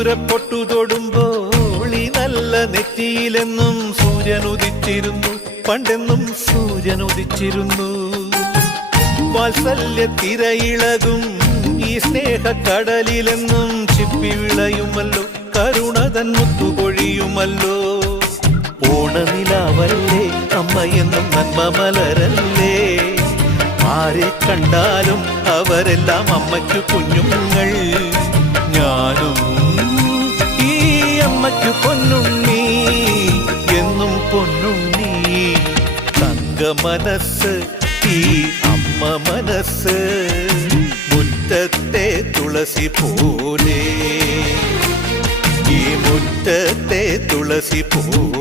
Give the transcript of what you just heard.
സിന്ദൂരപ്പൊട്ടു തൊടുമ്പോൾ ഈ നല്ല നെറ്റിയിലെന്നും സൂര്യൻ ഉദിച്ചിരുന്നു, പണ്ടെന്നും സൂര്യൻ ഉദിച്ചിരുന്നു. വാത്സല്യ തിരയിളകും ഈ സ്നേഹക്കടലിലെന്നും ചിപ്പി വിളയുമല്ലോ, കരുണതൻ മുത്തുപൊഴിയുമല്ലോ. ഓണനിലാവല്ലേ അമ്മയെന്നും നന്മ മലരല്ലേ, ആരെ കണ്ടാലും അവരെല്ലാം അമ്മയ്ക്കു കുഞ്ഞുങ്ങൾ. ഞാനും ഈ അമ്മയ്ക്കു പൊന്നുണ്ണി, എന്നും പൊന്നുണ്ണി. തങ്ക മനസ്സ് ഈ അമ്മ മനസ്സ്, മുറ്റത്തെ തുളസി പോലെ, ഈ മുറ്റത്തെ തുളസി പോലെ.